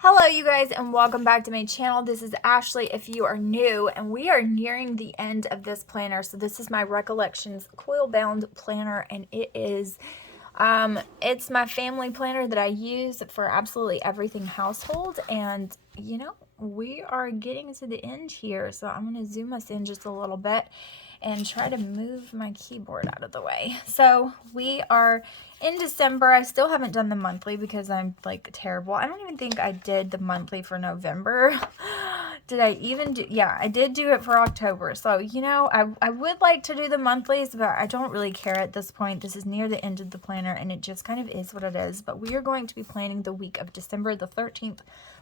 Hello you guys and welcome back to my channel. This is Ashley if you are new, and we are nearing the end of this planner. So this is my Recollections coil bound planner, and it's my family planner that I use for absolutely everything household. And you know, we are getting to the end here, so I'm going to zoom us in just a little bit and try to move my keyboard out of the way. So we are in December. I still haven't done the monthly because I'm like terrible. I don't even think I did the monthly for November. Did I even do? Yeah, I did do it for October. So, you know, I would like to do the monthlies, but I don't really care at this point. This is near the end of the planner, and it just kind of is what it is. But we are going to be planning the week of December the 13th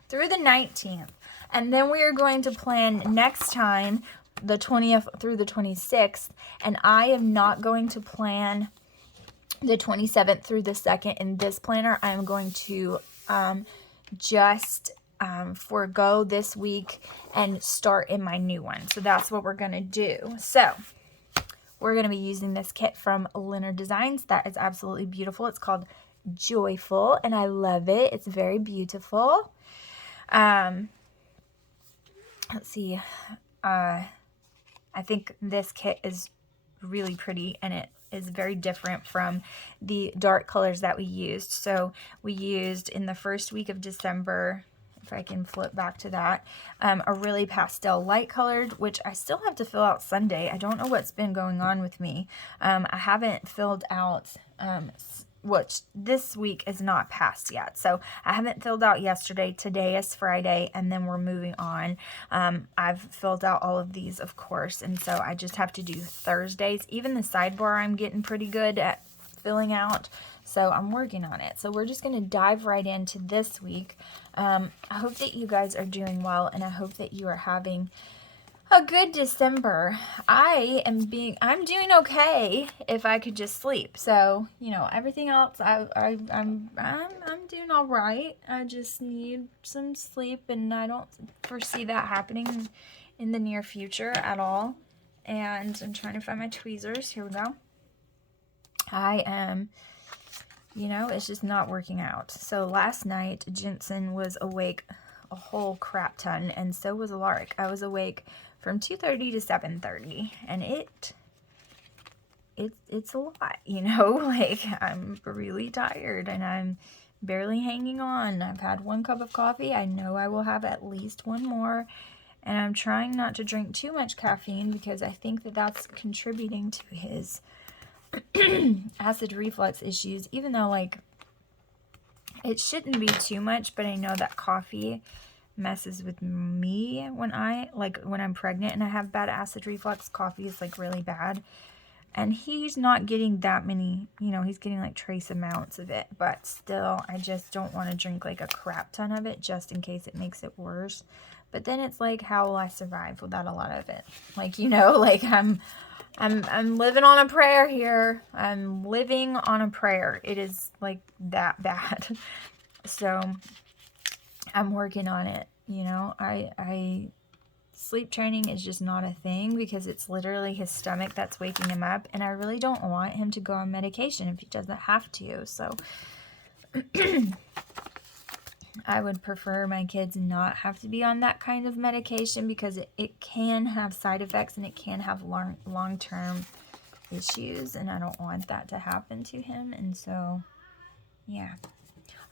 through the 19th. And then we are going to plan next time the 20th through the 26th. And I am not going to plan the 27th through the 2nd in this planner. I'm going to just forego this week and start in my new one. So that's what we're going to do. So we're going to be using this kit from Lynner Designs. That is absolutely beautiful. It's called Joyful, and I love it. It's very beautiful. Let's see. I think this kit is really pretty, and it is very different from the dark colors that we used. So we used in the first week of December, if I can flip back to that, a really pastel light colored, which I still have to fill out Sunday. I don't know what's been going on with me. I haven't filled out which this week is not passed yet. So I haven't filled out yesterday. Today is Friday, and then we're moving on. I've filled out all of these, of course, and so I just have to do Thursdays. Even the sidebar I'm getting pretty good at filling out, so I'm working on it. So we're just going to dive right into this week. I hope that you guys are doing well, and I hope that you are having a good December. I'm doing okay if I could just sleep. So, you know, everything else I'm doing all right. I just need some sleep, and I don't foresee that happening in the near future at all. And I'm trying to find my tweezers. Here we go. You know, it's just not working out. So last night Jensen was awake a whole crap ton, and so was Lark. I was awake from 2:30 to 7:30, and it's a lot, you know. Like, I'm really tired and I'm barely hanging on. I've had 1 cup of coffee. I know I will have at least 1 more, and I'm trying not to drink too much caffeine because I think that that's contributing to his acid reflux issues, even though, like, it shouldn't be too much, but I know that coffee messes with me when I'm pregnant and I have bad acid reflux. Coffee is like really bad, and he's not getting that many, you know, he's getting like trace amounts of it, but still, I just don't want to drink like a crap ton of it just in case it makes it worse. But then it's like, how will I survive without a lot of it? Like, you know, like I'm living on a prayer here. I'm living on a prayer. It is like that bad. So I'm working on it. You know, I sleep training is just not a thing because it's literally his stomach that's waking him up, and I really don't want him to go on medication if he doesn't have to. So I would prefer my kids not have to be on that kind of medication because it can have side effects, and it can have long-term issues, and I don't want that to happen to him. And so, yeah.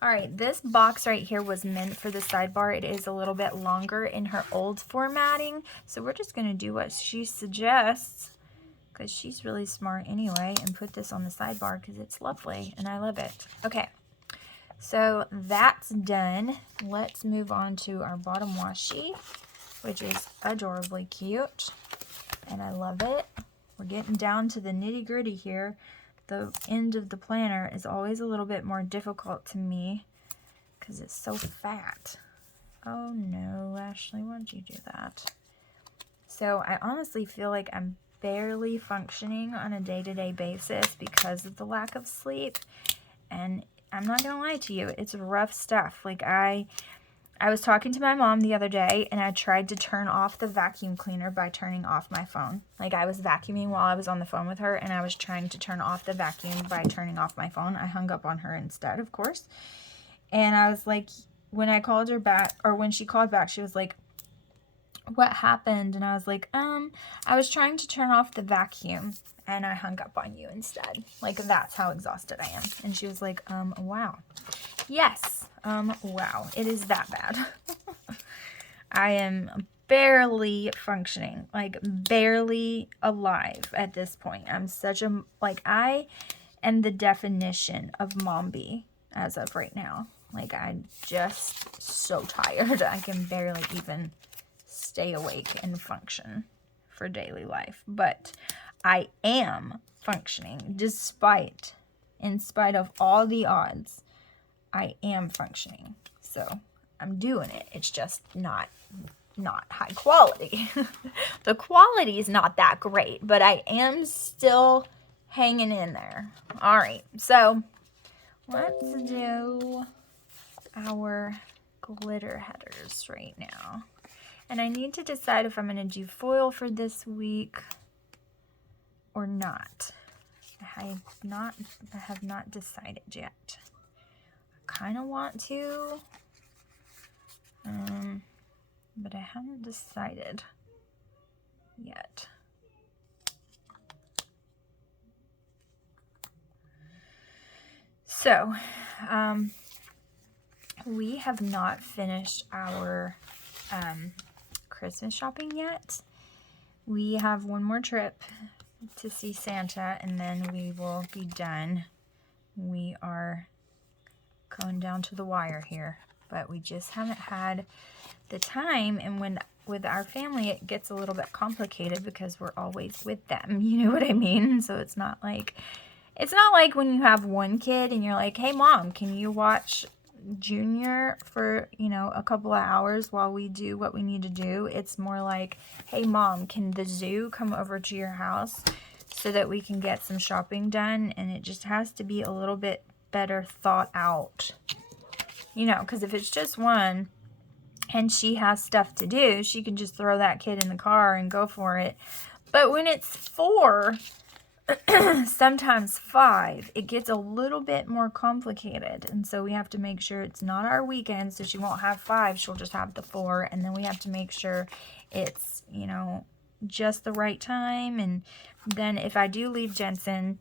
All right, this box right here was meant for the sidebar. It is a little bit longer in her old formatting, so we're just going to do what she suggests because she's really smart anyway, and put this on the sidebar because it's lovely and I love it. Okay, so that's done. Let's move on to our bottom washi, which is adorably cute, and I love it. We're getting down to the nitty-gritty here. The end of the planner is always a little bit more difficult to me because it's so fat. Oh no, Ashley, why'd you do that? So I honestly feel like I'm barely functioning on a day-to-day basis because of the lack of sleep. And I'm not gonna lie to you, it's rough stuff. Like, I was talking to my mom the other day, and I tried to turn off the vacuum cleaner by turning off my phone. Like, I was vacuuming while I was on the phone with her, and I was trying to turn off the vacuum by turning off my phone. I hung up on her instead, of course. And I was like, when I called her back, or when she called back, she was like, what happened? And I was like, I was trying to turn off the vacuum and I hung up on you instead. Like, that's how exhausted I am. And she was like, wow. Yes, wow. It is that bad. I am barely functioning, like barely alive at this point. I'm such a, like, I am the definition of momby as of right now. Like, I'm just so tired. I can barely even stay awake and function for daily life. But I am functioning in spite of all the odds. I am functioning. So I'm doing it. It's just not high quality. The quality is not that great, but I am still hanging in there. All right, so let's do our glitter headers right now. And I need to decide if I'm going to do foil for this week or not. I have not decided yet. I kind of want to, but I haven't decided yet. So, we have not finished our Christmas shopping yet. We have one more trip to see Santa, and then we will be done. We are going down to the wire here, but we just haven't had the time. And when with our family, it gets a little bit complicated because we're always with them. You know what I mean? So it's not like when you have one kid and you're like, hey mom, can you watch Junior for, you know, a couple of hours while we do what we need to do. It's more like, hey mom, can the zoo come over to your house so that we can get some shopping done? And it just has to be a little bit better thought out, you know, because if it's just one and she has stuff to do, she can just throw that kid in the car and go for it. But when it's 4, sometimes 5, it gets a little bit more complicated. And so we have to make sure it's not our weekend, so she won't have 5, she'll just have the 4. And then we have to make sure it's, you know, just the right time. And then if I do leave Jensen,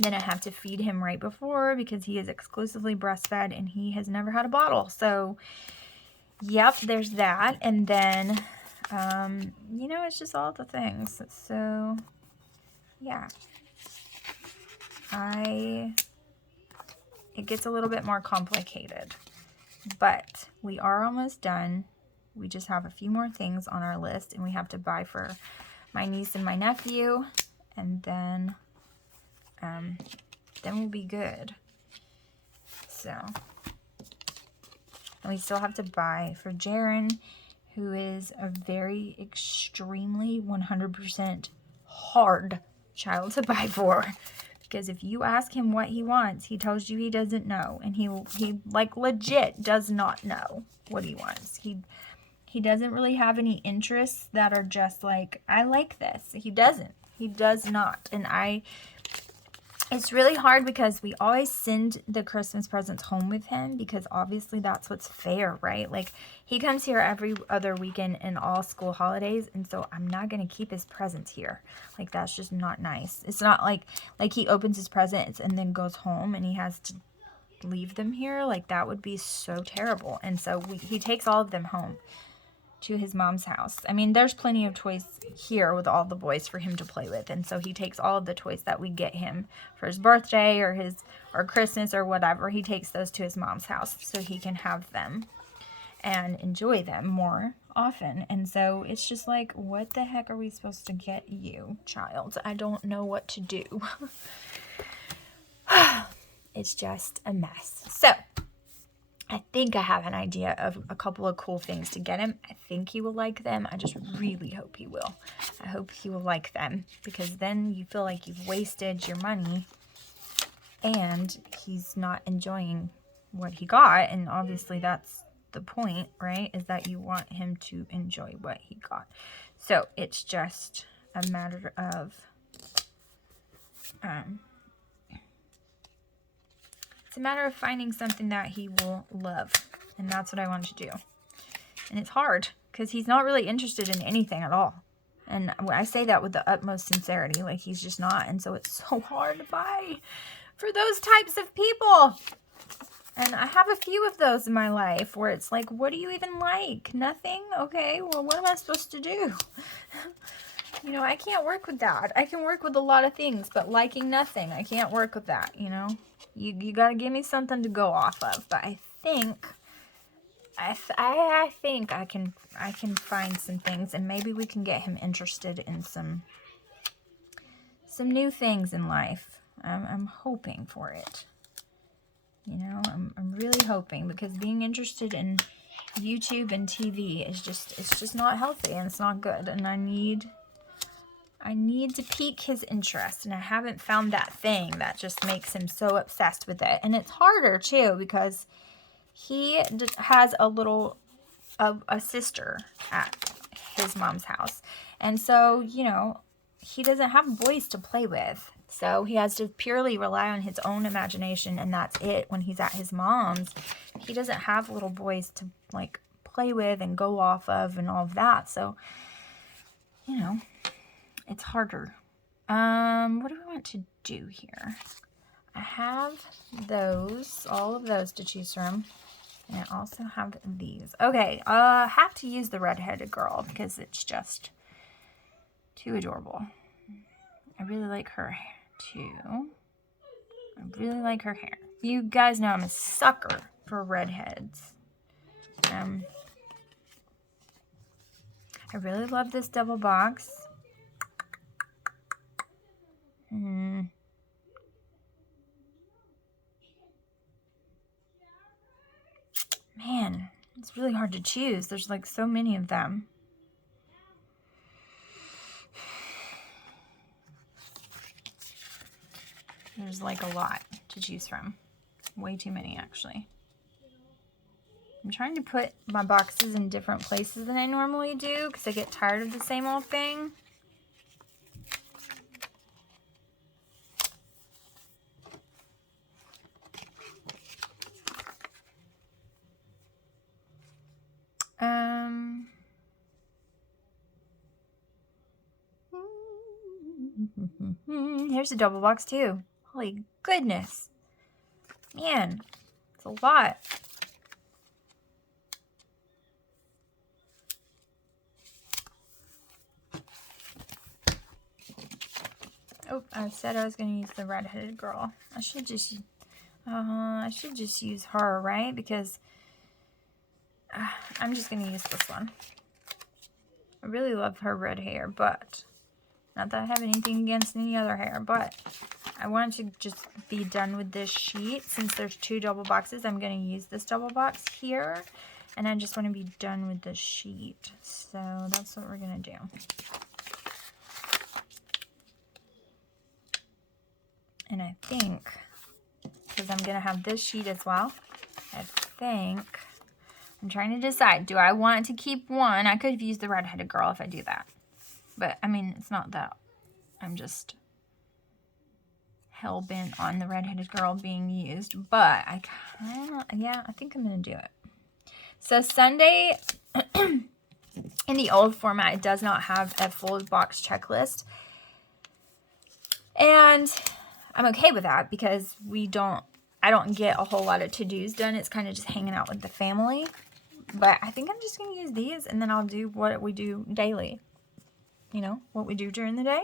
then I have to feed him right before, because he is exclusively breastfed and he has never had a bottle. So yep, there's that. And then you know, it's just all the things. So yeah, it gets a little bit more complicated, but we are almost done. We just have a few more things on our list, and we have to buy for my niece and my nephew, and then we'll be good. So, and we still have to buy for Jaren, who is a very extremely 100% hard child to buy for, because if you ask him what he wants, he tells you he doesn't know, and he like legit does not know what he wants. He doesn't really have any interests that are just like, I like this. He does not. And it's really hard because we always send the Christmas presents home with him, because obviously that's what's fair, right? Like, he comes here every other weekend in all school holidays, and so I'm not going to keep his presents here. Like, that's just not nice. It's not like he opens his presents and then goes home and he has to leave them here. Like, that would be so terrible. And so he takes all of them home to his mom's house. I mean, there's plenty of toys here with all the boys for him to play with, and so he takes all of the toys that we get him for his birthday or Christmas or whatever. He takes those to his mom's house so he can have them and enjoy them more often. And so it's just like, what the heck are we supposed to get you, child? I don't know what to do. It's just a mess. So I think I have an idea of a couple of cool things to get him. I think he will like them. I just really hope he will. I hope he will like them, because then you feel like you've wasted your money and he's not enjoying what he got. And obviously that's the point, right? Is that you want him to enjoy what he got. So it's just a matter of finding something that he will love. And that's what I want to do. And it's hard because he's not really interested in anything at all. And I say that with the utmost sincerity, like he's just not. And so it's so hard to buy for those types of people. And I have a few of those in my life where it's like, what do you even like? Nothing? Okay, well, what am I supposed to do? You know, I can't work with that. I can work with a lot of things, but liking nothing, I can't work with that, you know? You got to give me something to go off of. But I think I think I can find some things, and maybe we can get him interested in some new things in life. I'm hoping for it. You know, I'm really hoping, because being interested in YouTube and TV is it's just not healthy, and it's not good. And I need to pique his interest, and I haven't found that thing that just makes him so obsessed with it. And it's harder too, because he has a sister at his mom's house. And so, you know, he doesn't have boys to play with. So he has to purely rely on his own imagination, and that's it. When he's at his mom's, he doesn't have little boys to, like, play with and go off of and all of that. So, you know, it's harder. What do we want to do here? I have all of those to choose from. And I also have these. Okay, I have to use the red-headed girl because it's just too adorable. I really like her hair too. I really like her hair. You guys know I'm a sucker for redheads. I really love this double box. Man, it's really hard to choose. There's like so many of them. There's like a lot to choose from. Way too many, actually. I'm trying to put my boxes in different places than I normally do because I get tired of the same old thing. Here's a double box too. Holy goodness. Man, it's a lot. Oh, I said I was going to use the red-headed girl. I should just use her, right? Because I'm just going to use this one. I really love her red hair, but not that I have anything against any other hair, but I wanted to just be done with this sheet. Since there's two double boxes, I'm going to use this double box here, and I just want to be done with this sheet. So that's what we're going to do. And I think, because I'm going to have this sheet as well, I think, I'm trying to decide, do I want to keep one? I could have used the red-headed girl if I do that. But, I mean, it's not that. I'm just hell-bent on the red-headed girl being used. But I kind of, yeah, I think I'm going to do it. So, Sunday, in the old format, it does not have a full box checklist. And I'm okay with that because I don't get a whole lot of to-dos done. It's kind of just hanging out with the family. But I think I'm just going to use these, and then I'll do what we do daily. You know, what we do during the day,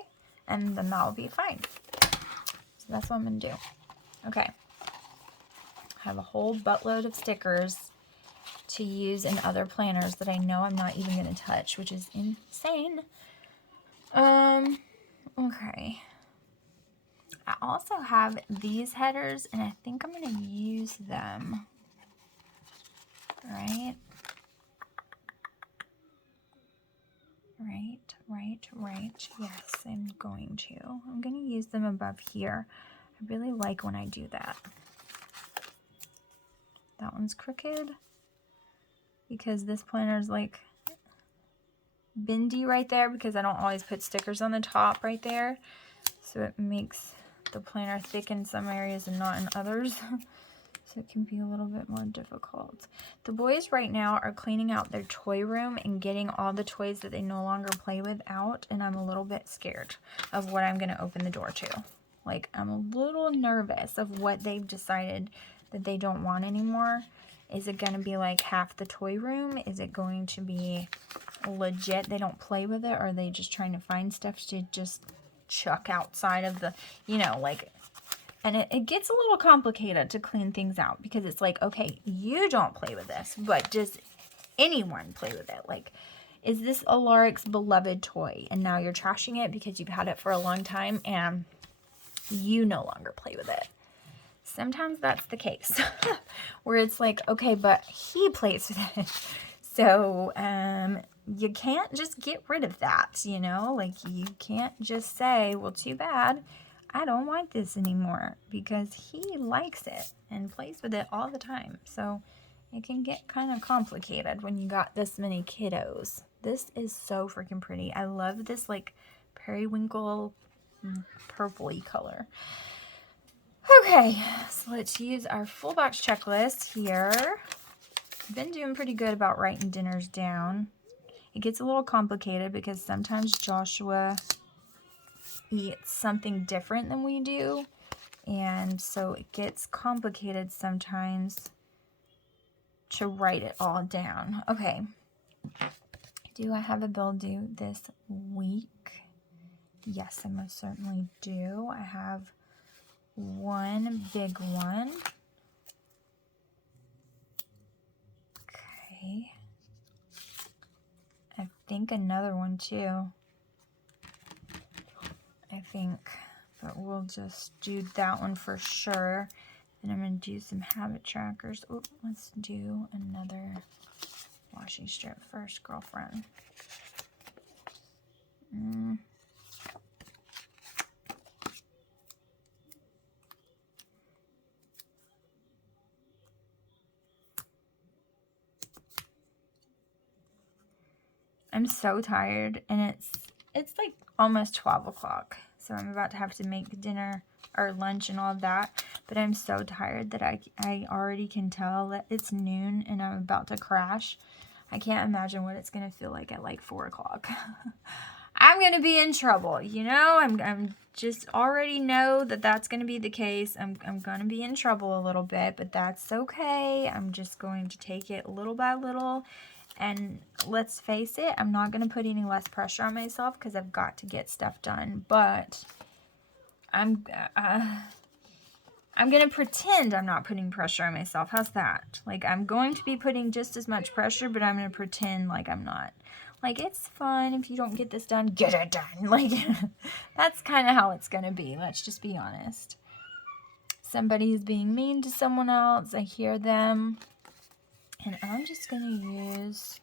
and then that'll be fine. So that's what I'm going to do. Okay. I have a whole buttload of stickers to use in other planners that I know I'm not even going to touch, which is insane. Okay. I also have these headers, and I think I'm going to use them. Right? Right. Yes, I'm going to. I'm going to use them above here. I really like when I do that. That one's crooked because this planner is like bendy right there because I don't always put stickers on the top right there. So it makes the planner thick in some areas and not in others. So it can be a little bit more difficult. The boys right now are cleaning out their toy room and getting all the toys that they no longer play with out, and I'm a little bit scared of what I'm going to open the door to. Like, I'm a little nervous of what they've decided that they don't want anymore. Is it going to be like half the toy room? Is it going to be legit they don't play with it, or are they just trying to find stuff to just chuck outside of the, you know, like... And it gets a little complicated to clean things out, because it's like, okay, you don't play with this, but does anyone play with it? Like, is this Alaric's beloved toy, and now you're trashing it because you've had it for a long time and you no longer play with it? Sometimes that's the case, where it's like, okay, but he plays with it. So, you can't just get rid of that, you know? Like, you can't just say, well, too bad. I don't want this anymore, because he likes it and plays with it all the time. So it can get kind of complicated when you got this many kiddos. This is so freaking pretty. I love this like periwinkle purpley color. Okay, so let's use our full box checklist here. I've been doing pretty good about writing dinners down. It gets a little complicated because sometimes Joshua eats something different than we do, and so it gets complicated sometimes to write it all down. Okay, do I have a bill due this week? Yes, I most certainly do. I have one big one. Okay, I think another one too. I think, but we'll just do that one for sure. And I'm going to do some habit trackers. Oh, let's do another washi strip first, girlfriend. I'm so tired, and it's like almost 12 o'clock. So I'm about to have to make dinner or lunch and all of that. But I'm so tired that I already can tell that it's noon and I'm about to crash. I can't imagine what it's going to feel like at like 4 o'clock. I'm going to be in trouble, you know? I'm just already know that that's going to be the case. I'm going to be in trouble a little bit, but that's okay. I'm just going to take it little by little. And let's face it, I'm not going to put any less pressure on myself because I've got to get stuff done. But I'm going to pretend I'm not putting pressure on myself. How's that? Like, I'm going to be putting just as much pressure, but I'm going to pretend like I'm not. Like, it's fun if you don't get this done, get it done. Like, that's kind of how it's going to be. Let's just be honest. Somebody is being mean to someone else. I hear them. And I'm just going to use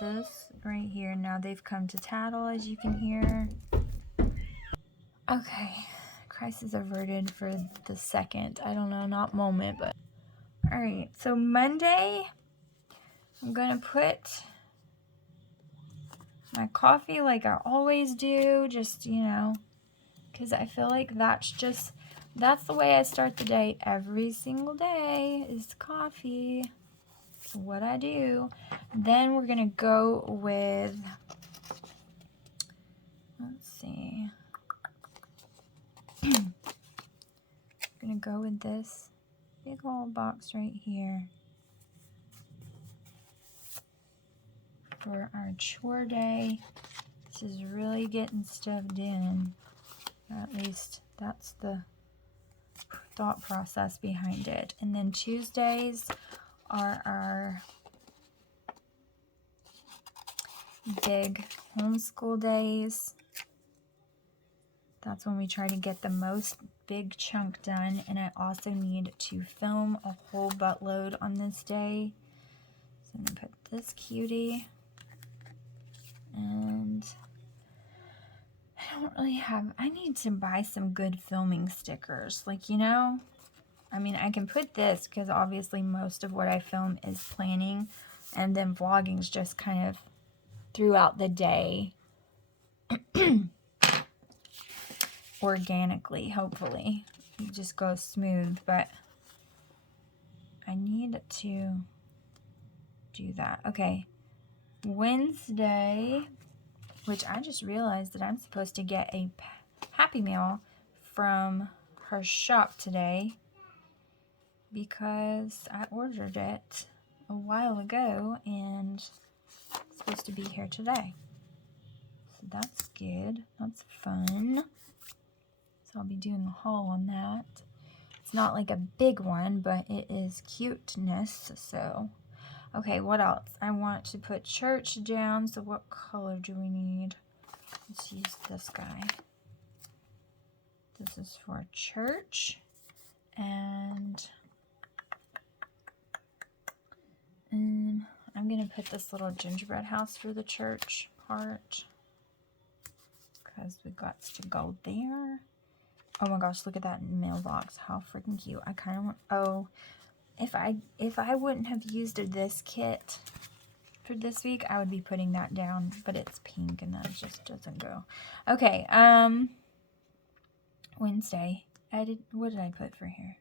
this right here. Now they've come to tattle, as you can hear. Okay. Crisis averted for the second. I don't know, not moment, but... Alright, so Monday, I'm going to put my coffee like I always do. Just, you know, because I feel like that's the way I start the day every single day is coffee. It's what I do. Then we're going to go with, let's see. I'm going to go with this big old box right here for our chore day. This is really getting stuff done. At least that's the thought process behind it. And then Tuesdays are our big homeschool days. That's when we try to get the most big chunk done. And I also need to film a whole buttload on this day. So I'm going to put this cutie. And I don't really have, I need to buy some good filming stickers. Like, you know, I mean, I can put this because obviously most of what I film is planning. And then vlogging is just kind of throughout the day. Organically, hopefully. It just goes smooth, but I need to do that. Okay, Wednesday, which I just realized that I'm supposed to get a Happy Meal from her shop today because I ordered it a while ago and it's supposed to be here today. So that's good. That's fun. So I'll be doing a haul on that. It's not like a big one, but it is cuteness. So, okay, what else? I want to put church down. So what color do we need? Let's use this guy. This is for church. And I'm going to put this little gingerbread house for the church part. Because we got to go there. Oh my gosh, look at that mailbox. How freaking cute. I kind of want... Oh, if I wouldn't have used this kit for this week, I would be putting that down. But it's pink and that just doesn't go. Okay, Wednesday. What did I put for here?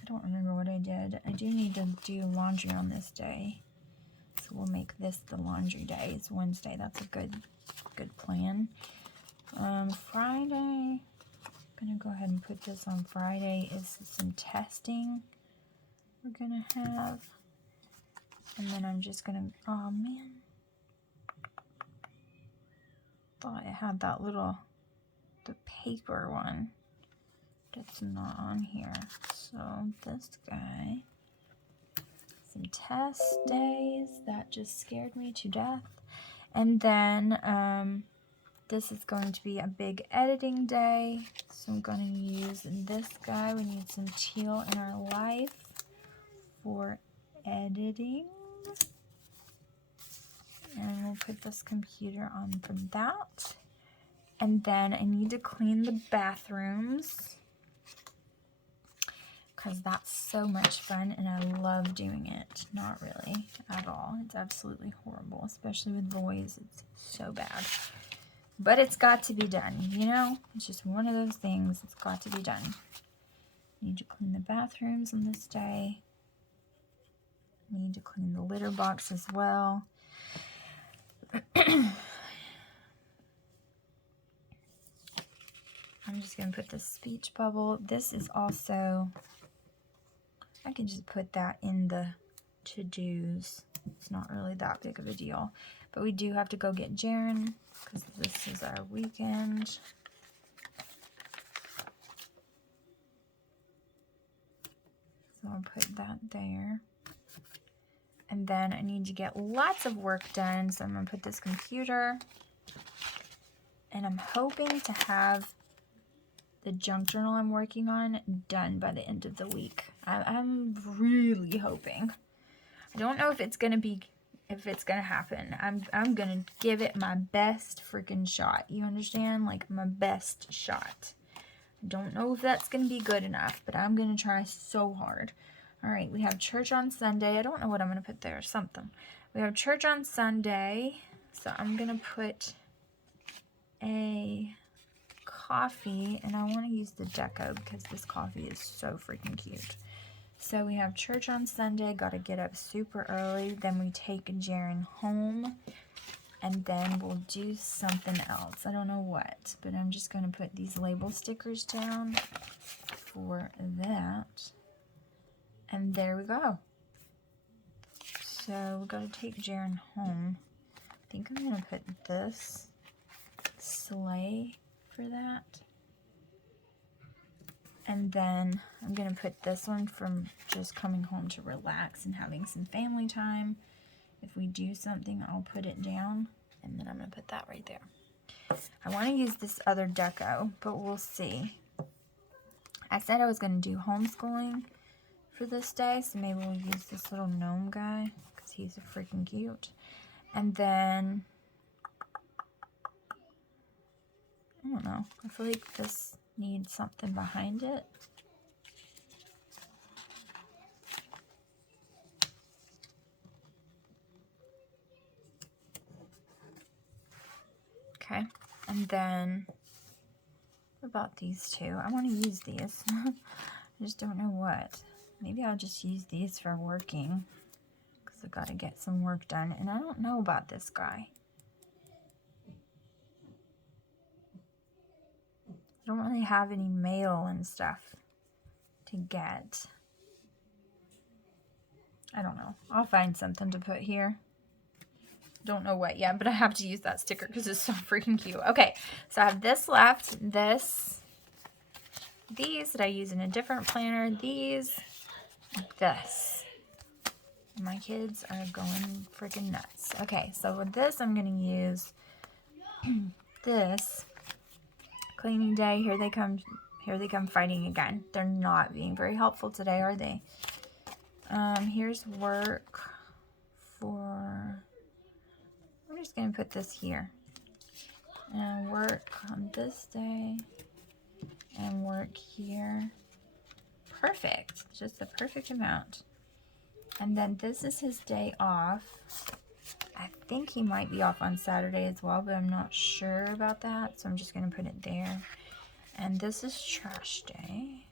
I don't remember what I did. I do need to do laundry on this day. So we'll make this the laundry day. It's Wednesday. That's a good plan. Friday, I'm going to go ahead and put this on Friday, is some testing we're going to have. And then I'm just going to, oh man. Thought it had that little, the paper one. That's not on here. So this guy, some test days. That just scared me to death. And then, this is going to be a big editing day, so I'm going to use this guy. We need some teal in our life for editing. And we'll put this computer on for that. And then I need to clean the bathrooms because that's so much fun and I love doing it. Not really at all. It's absolutely horrible, especially with boys. It's so bad. But it's got to be done, you know? It's just one of those things. It's got to be done. Need to clean the bathrooms on this day. Need to clean the litter box as well. I'm just going to put the speech bubble. This is also... I can just put that in the to-dos. It's not really that big of a deal. But we do have to go get Jaren because this is our weekend. So I'll put that there. And then I need to get lots of work done. So I'm going to put this computer. And I'm hoping to have the junk journal I'm working on done by the end of the week. I'm really hoping. I don't know if it's going to happen. I'm going to give it my best freaking shot. You understand? Like my best shot. I don't know if that's going to be good enough, but I'm going to try so hard. All right, we have church on Sunday. I don't know what I'm going to put there. Something. We have church on Sunday. So I'm going to put a coffee, and I want to use the deco because this coffee is so freaking cute. So we have church on Sunday, got to get up super early, then we take Jaren home, and then we'll do something else. I don't know what, but I'm just going to put these label stickers down for that, and there we go. So we've got to take Jaren home. I think I'm going to put this sleigh for that. And then I'm going to put this one from just coming home to relax and having some family time. If we do something, I'll put it down. And then I'm going to put that right there. I want to use this other deco, but we'll see. I said I was going to do homeschooling for this day, so maybe we'll use this little gnome guy because he's a freaking cute. And then, I don't know. I feel like this needs something behind it. Okay, and then what about these two? I want to use these. I just don't know what. Maybe I'll just use these for working, because I've got to get some work done. And I don't know about this guy. I don't really have any mail and stuff to get. I don't know. I'll find something to put here. Don't know what yet, but I have to use that sticker because it's so freaking cute. Okay, so I have this left. These that I use in a different planner. These, this. My kids are going freaking nuts. Okay, so with this, I'm going to use this. Cleaning day. Here they come. Here they come fighting again. They're not being very helpful today, are they? Here's work for... I'm just going to put this here. And work on this day. And work here. Perfect. Just the perfect amount. And then this is his day off. I think he might be off on Saturday as well, but I'm not sure about that. So I'm just going to put it there. And this is trash day.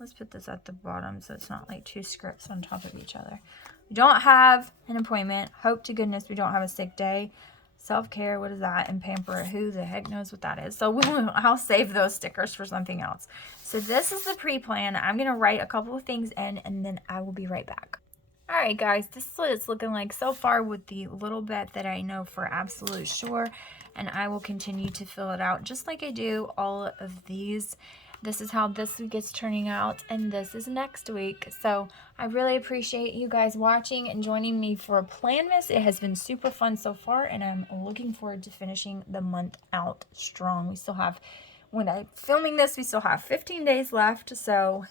Let's put this at the bottom so it's not like two scripts on top of each other. We don't have an appointment. Hope to goodness we don't have a sick day. Self-care, what is that? And pamper, who the heck knows what that is? So I'll save those stickers for something else. So this is the pre-plan. I'm going to write a couple of things in and then I will be right back. Alright guys, this is what it's looking like so far with the little bit that I know for absolute sure. And I will continue to fill it out just like I do all of these. This is how this week is turning out, and this is next week. So I really appreciate you guys watching and joining me for Planmas. It has been super fun so far, and I'm looking forward to finishing the month out strong. We still have, when I'm filming this, we still have 15 days left. So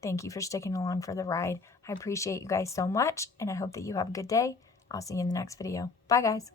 thank you for sticking along for the ride. I appreciate you guys so much, and I hope that you have a good day. I'll see you in the next video. Bye, guys.